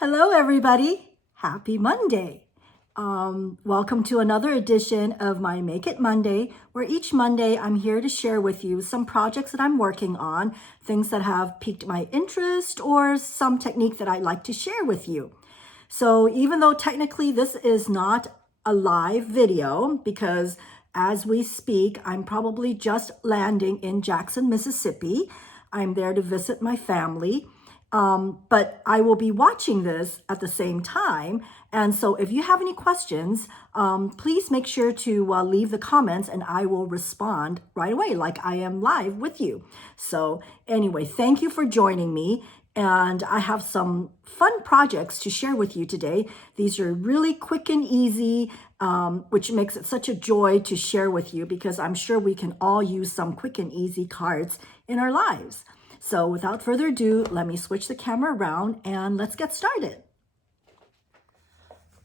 Hello, everybody. Happy Monday. Welcome to another edition of my Make It Monday, where each Monday I'm here to share with you some projects that I'm working on, things that have piqued my interest, or some technique that I'd like to share with you. So even though technically this is not a live video, because as we speak, I'm probably just landing in Jackson, Mississippi. I'm there to visit my family. But I will be watching this at the same time. And so if you have any questions, please make sure to leave the comments and I will respond right away like I am live with you. So anyway, thank you for joining me. And I have some fun projects to share with you today. These are really quick and easy, which makes it such a joy to share with you because I'm sure we can all use some quick and easy cards in our lives. So without further ado, let me switch the camera around and let's get started.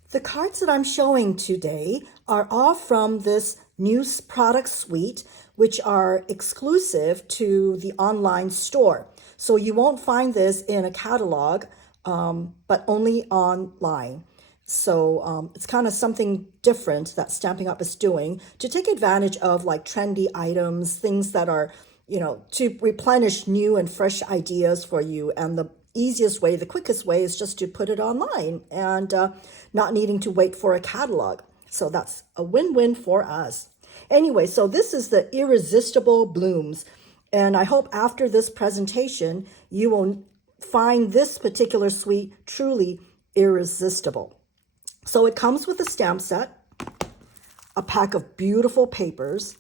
The cards that I'm showing today are all from this new product suite, which are exclusive to the online store. So you won't find this in a catalog, but only online. So it's kind of something different that Stampin' Up! Is doing to take advantage of like trendy items, things that are to replenish new and fresh ideas for you. And the easiest way, the quickest way is just to put it online and not needing to wait for a catalog. So that's a win-win for us. Anyway, so this is the Irresistible Blooms. And I hope after this presentation, you will find this particular suite truly irresistible. So it comes with a stamp set, a pack of beautiful papers,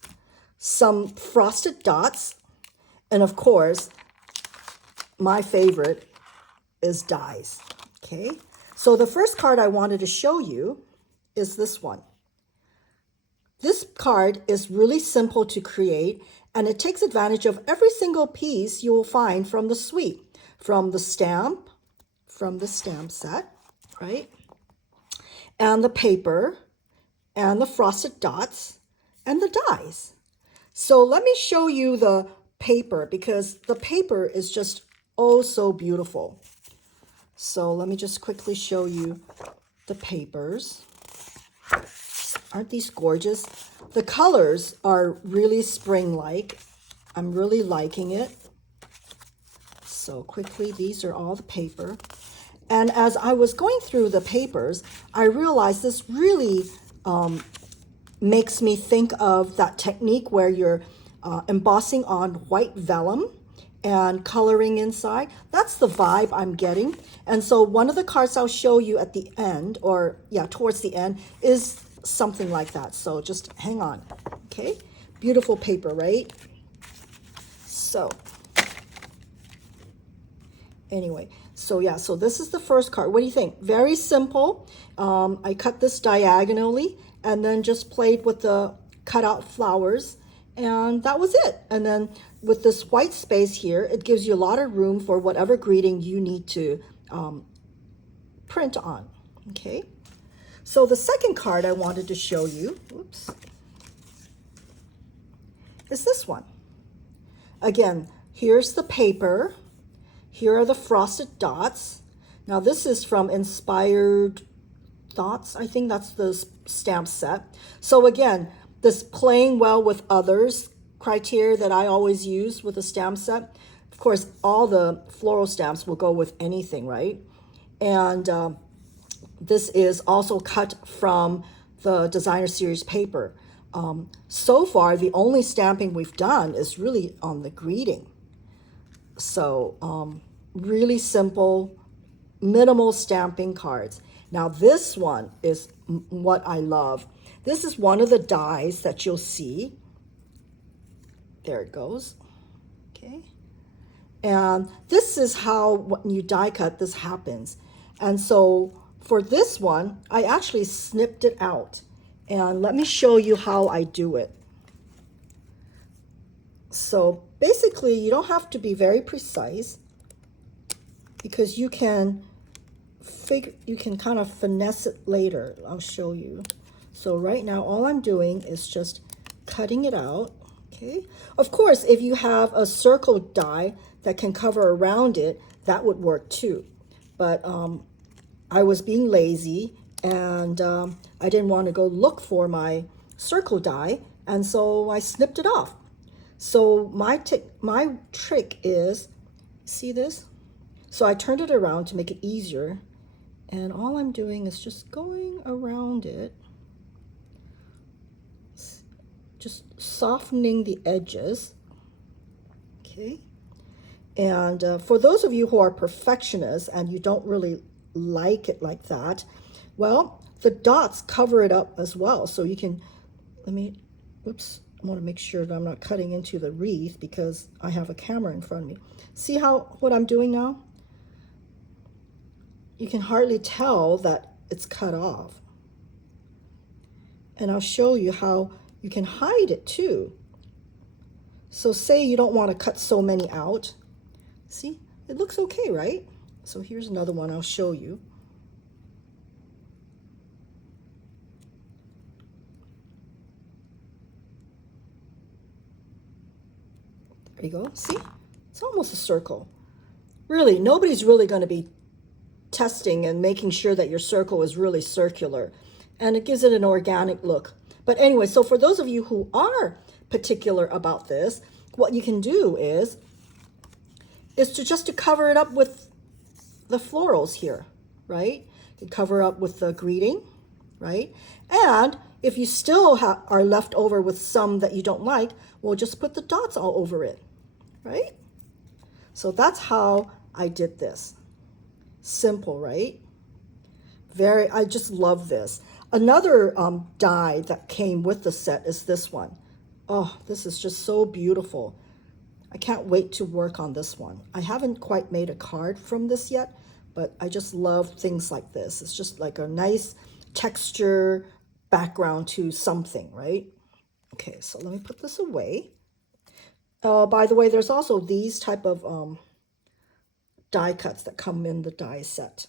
some frosted dots, and of course, my favorite is dies. Okay, so the first card I wanted to show you is this one. This card is really simple to create, and it takes advantage of every single piece you will find from the suite, from the stamp set, right? And the paper, and the frosted dots, and the dies. So let me show you the paper because the paper is just oh so beautiful. So let me just quickly show you the papers. Aren't these gorgeous? The colors are really spring-like. I'm really liking it. So quickly, these are all the paper. And as I was going through the papers, I realized this really makes me think of that technique where you're embossing on white vellum and coloring inside. That's the vibe I'm getting. And so one of the cards I'll show you at the end, or yeah, towards the end, is something like that. So just hang on, okay? Beautiful paper, right? So anyway, so yeah, so this is the first card. What do you think? Very simple. I cut this diagonally and then just played with the cutout flowers, and that was it. And then with this white space here, it gives you a lot of room for whatever greeting you need to print on, okay? So the second card I wanted to show you, oops, is this one. Again, here's the paper. Here are the frosted dots. Now this is from Inspired Thoughts. I think that's the stamp set. So again, this playing well with others criteria that I always use with a stamp set. Of course, all the floral stamps will go with anything, right? And this is also cut from the designer series paper. So far, the only stamping we've done is really on the greeting. So really simple, minimal stamping cards. Now this one is what I love. This is one of the dies that you'll see. There it goes, okay? And this is how when you die cut, this happens. And so for this one, I actually snipped it out. And let me show you how I do it. So basically, you don't have to be very precise because you can kind of finesse it later. I'll show you. So right now, all I'm doing is just cutting it out, okay? Of course, if you have a circle die that can cover around it, that would work too. But I was being lazy and I didn't want to go look for my circle die, and so I snipped it off. So my trick is, see this? So I turned it around to make it easier, and all I'm doing is just going around it, just softening the edges, okay? And for those of you who are perfectionists and you don't really like it like that, well, the dots cover it up as well. So you can, whoops, I want to make sure that I'm not cutting into the wreath because I have a camera in front of me. See what I'm doing now? You can hardly tell that it's cut off. And I'll show you how you can hide it too. So say you don't want to cut so many out. See, it looks okay, right? So here's another one I'll show you. There you go. See, it's almost a circle. Really, nobody's really going to be testing and making sure that your circle is really circular, and it gives it an organic look. But anyway, so for those of you who are particular about this, what you can do is to cover it up with the florals here, right? You cover up with the greeting, right? And if you still are left over with some that you don't like, well, just put the dots all over it, right? So that's how I did this. Simple, right? I just love this. Another die that came with the set is this one. Oh, this is just so beautiful. I can't wait to work on this one. I haven't quite made a card from this yet, but I just love things like this. It's just like a nice texture background to something, right? Okay, so let me put this away. By the way, there's also these type of die cuts that come in the die set.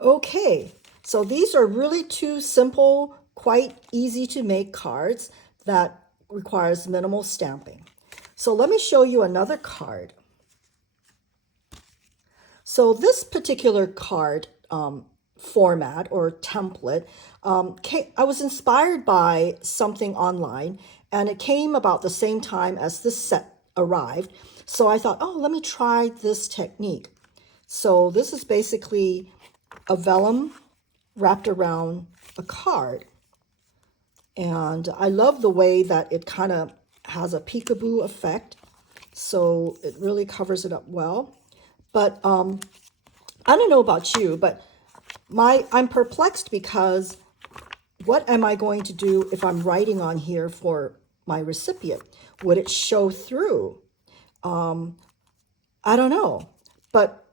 Okay, so these are really two simple, quite easy to make cards that requires minimal stamping. So let me show you another card. So this particular card format or template, I was inspired by something online, and it came about the same time as this set arrived. So I thought, oh, let me try this technique. So this is basically a vellum wrapped around a card. And I love the way that it kind of has a peekaboo effect. So it really covers it up well. But I don't know about you, but I'm perplexed because what am I going to do if I'm writing on here for my recipient? Would it show through? I don't know. But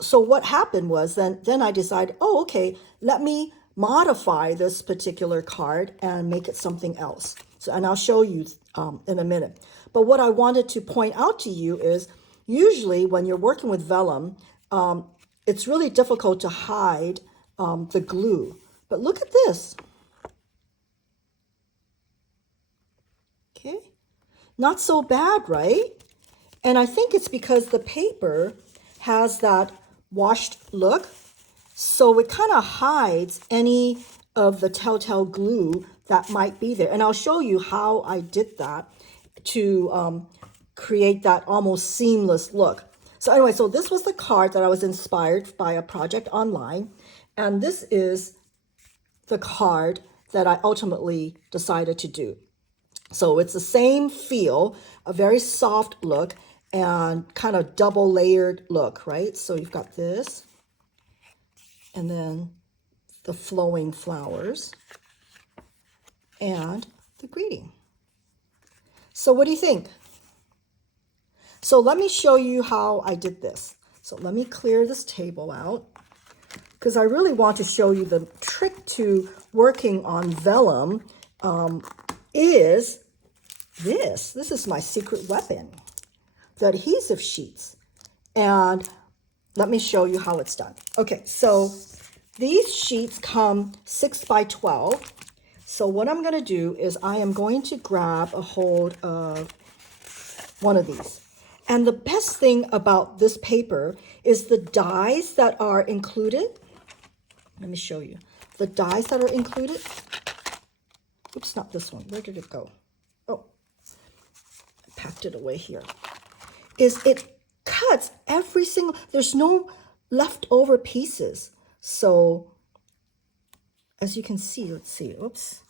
so what happened was then I decided, oh, okay, let me modify this particular card and make it something else. So, and I'll show you in a minute. But what I wanted to point out to you is usually when you're working with vellum, it's really difficult to hide the glue. But look at this. Okay, not so bad, right? And I think it's because the paper has that washed look, so it kind of hides any of the telltale glue that might be there. And I'll show you how I did that to create that almost seamless look. So anyway, so this was the card that I was inspired by a project online, and this is the card that I ultimately decided to do. So it's the same feel, a very soft look, and kind of double layered look, right? So you've got this, and then the flowing flowers, and the greeting. So what do you think? So let me show you how I did this. So let me clear this table out, because I really want to show you the trick to working on vellum is this. This is my secret weapon, the adhesive sheets. And let me show you how it's done. Okay, so these sheets come 6 by 12. So what I'm going to do is I am going to grab a hold of one of these. And the best thing about this paper is the dies that are included. Let me show you. The dies that are included. Oops, not this one. Where did it go? Oh, I packed it away here. Is it cuts every single, there's no leftover pieces. So as you can see, let's see, oops.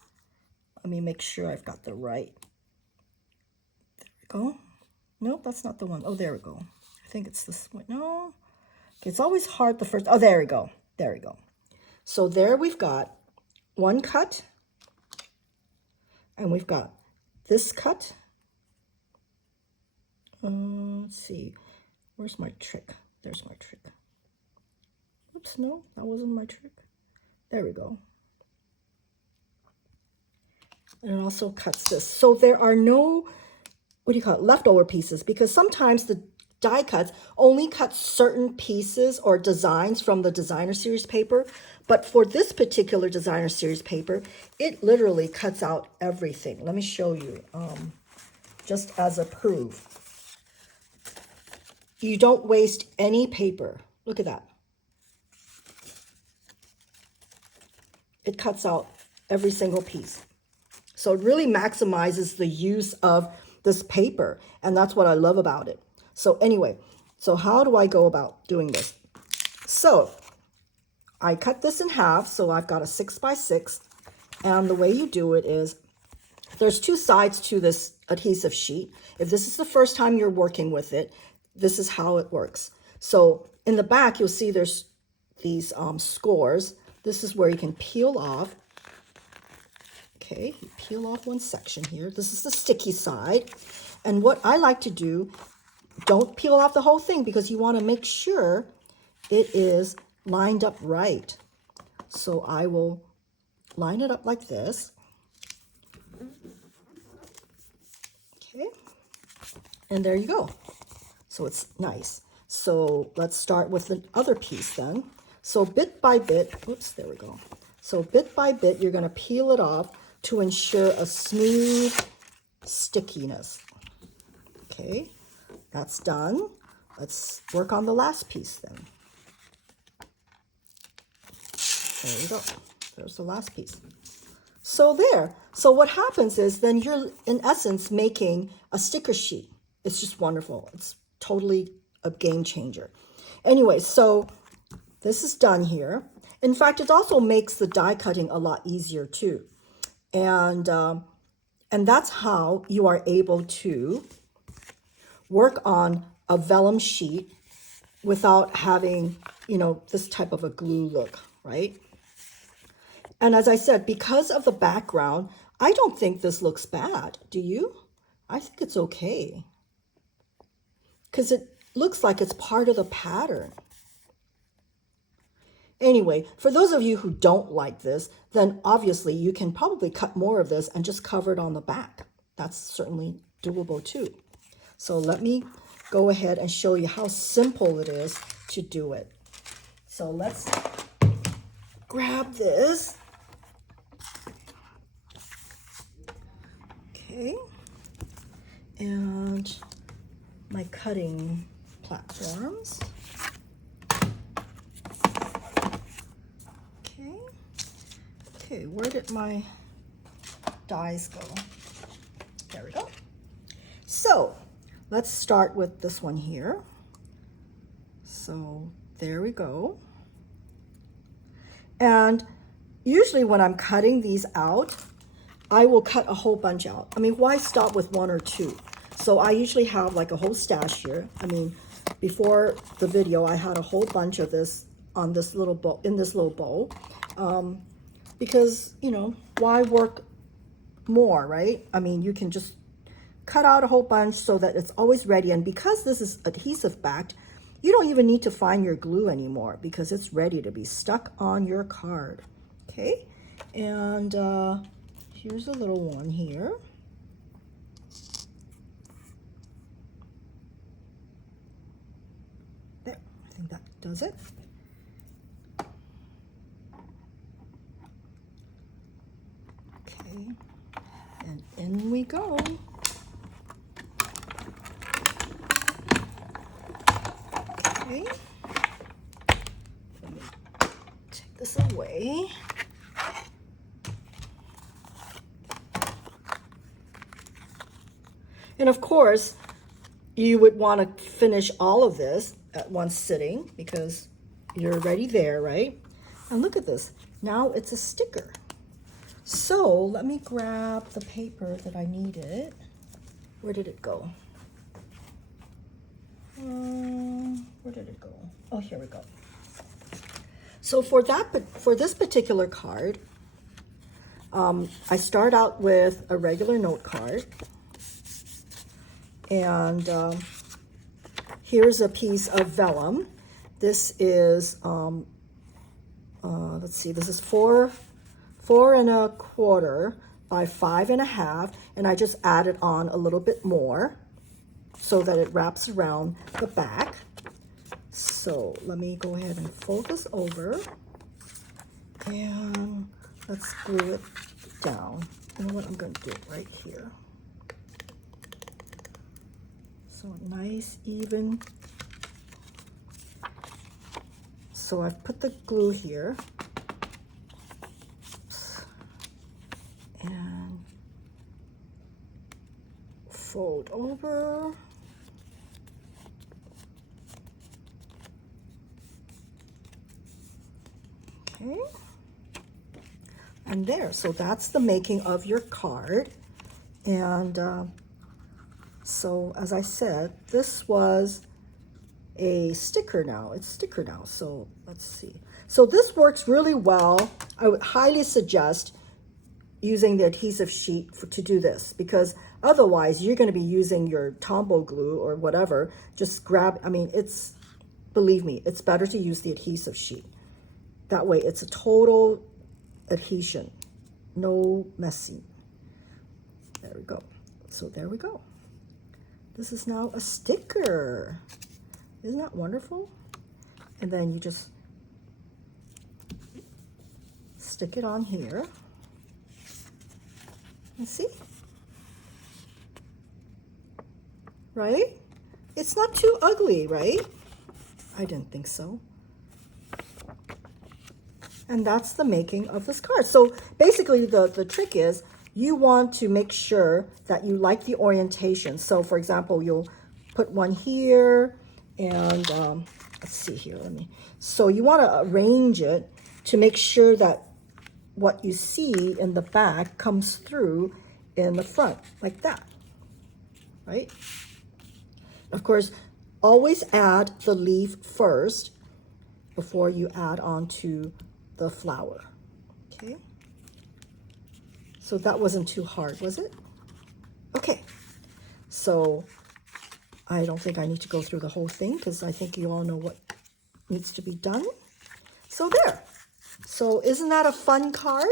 Let me make sure I've got the right. There we go. Nope, that's not the one. Oh, there we go. I think it's this one. No. Okay, it's always hard the first. Oh, there we go. There we go. So there we've got one cut. And we've got this cut. Let's see. Where's my trick? There's my trick. Oops, no, that wasn't my trick. There we go. And it also cuts this. So there are no, what do you call it, leftover pieces, because sometimes the die cuts only cut certain pieces or designs from the designer series paper. But for this particular designer series paper, it literally cuts out everything. Let me show you, just as a proof. You don't waste any paper. Look at that. It cuts out every single piece. So it really maximizes the use of this paper. And that's what I love about it. So anyway, so how do I go about doing this? So I cut this in half. So I've got a 6x6. And the way you do it is, there's two sides to this adhesive sheet. If this is the first time you're working with it, this is how it works. So in the back, you'll see there's these scores. This is where you can peel off. Okay, you peel off one section here. This is the sticky side. And what I like to do, don't peel off the whole thing because you want to make sure it is lined up right. So I will line it up like this. Okay, and there you go. So it's nice. So let's start with the other piece then. So bit by bit, oops, there we go. So bit by bit, you're going to peel it off to ensure a smooth stickiness. Okay, that's done. Let's work on the last piece then. There you go. There's the last piece. So there. So what happens is then you're in essence making a sticker sheet. It's just wonderful. It's totally a game changer. Anyway, so this is done here. In fact, it also makes the die cutting a lot easier too. And that's how you are able to work on a vellum sheet without having, you know, this type of a glue look, right? And as I said, because of the background, I don't think this looks bad. Do you? I think it's okay. Because it looks like it's part of the pattern. Anyway, for those of you who don't like this, then obviously you can probably cut more of this and just cover it on the back. That's certainly doable too. So let me go ahead and show you how simple it is to do it. So let's grab this. Okay. And my cutting platforms. Okay, where did my dies go? There we go. So let's start with this one here. So there we go. And usually when I'm cutting these out, I will cut a whole bunch out. I mean, why stop with one or two? So I usually have like a whole stash here. I mean, before the video, I had a whole bunch of this on this little bowl, in this little bowl. Because, you know, why work more, right? I mean, you can just cut out a whole bunch so that it's always ready. And because this is adhesive backed, you don't even need to find your glue anymore because it's ready to be stuck on your card. Okay, and here's a little one here. There, I think that does it. Okay, and in we go. Okay, let me take this away. And of course, you would want to finish all of this at one sitting because you're already there, right? And look at this. Now it's a sticker. So let me grab the paper that I needed. Where did it go? Where did it go? Oh, here we go. So for this particular card, I start out with a regular note card. And here's a piece of vellum. This is, let's see, this is 4 4¼ by 5½, and I just added on a little bit more so that it wraps around the back. So let me go ahead and fold this over, and let's glue it down. You know what, I'm going to do it right here. So nice, even. So I've put the glue here. Oops. And fold over. Okay. And there, so that's the making of your card. And so as I said, this was a sticker now. It's sticker now. So let's see. So this works really well. I would highly suggest using the adhesive sheet to do this, because otherwise you're going to be using your Tombow glue or whatever. Just grab, I mean, believe me, it's better to use the adhesive sheet. That way it's a total adhesion. No messing. There we go. So there we go. This is now a sticker. Isn't that wonderful? And then you just stick it on here. And see? Right? It's not too ugly, right? I didn't think so. And that's the making of this card. So basically the trick is you want to make sure that you like the orientation. So for example, you'll put one here and let's see here, so you want to arrange it to make sure that what you see in the back comes through in the front, like that, right? Of course, always add the leaf first before you add on to the flower, okay? So that wasn't too hard, was it? Okay, so I don't think I need to go through the whole thing because I think you all know what needs to be done. So there. So isn't that a fun card?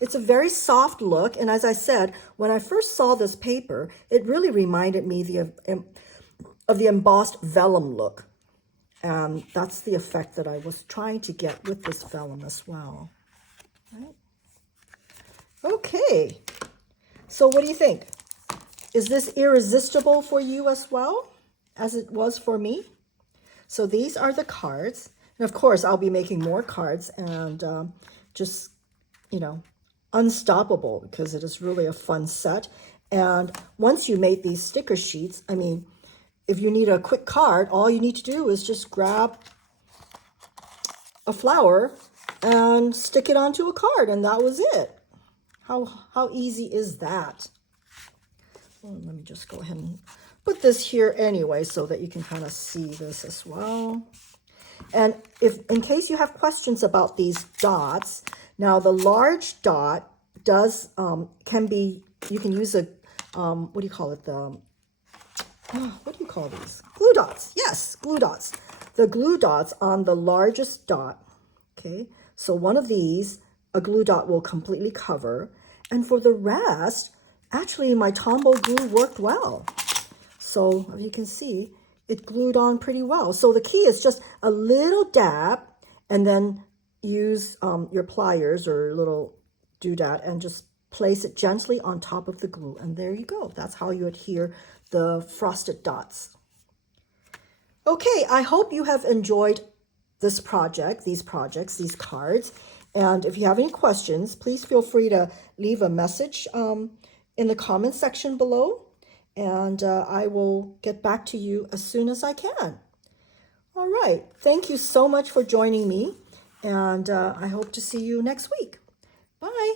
It's a very soft look, and as I said, when I first saw this paper, it really reminded me of the embossed vellum look. And that's the effect that I was trying to get with this vellum as well. Right? Okay, so what do you think? Is this irresistible for you as well as it was for me? So these are the cards. And of course, I'll be making more cards and just, you know, unstoppable because it is really a fun set. And once you make these sticker sheets, I mean, if you need a quick card, all you need to do is just grab a flower and stick it onto a card, and that was it. How easy is that? Well, let me just go ahead and put this here anyway so that you can kind of see this as well. And if in case you have questions about these dots, now the large dot does can be, you can use a what do you call it, what do you call these? Glue dots. Yes, glue dots. The glue dots on the largest dot. Okay, so one of these, a glue dot will completely cover. And for the rest, actually my Tombow glue worked well. So as you can see, it glued on pretty well. So the key is just a little dab and then use your pliers or little doodad and just place it gently on top of the glue. And there you go. That's how you adhere the frosted dots. Okay, I hope you have enjoyed this project, these cards. And if you have any questions, please feel free to leave a message in the comments section below. And I will get back to you as soon as I can. All right. Thank you so much for joining me. And I hope to see you next week. Bye.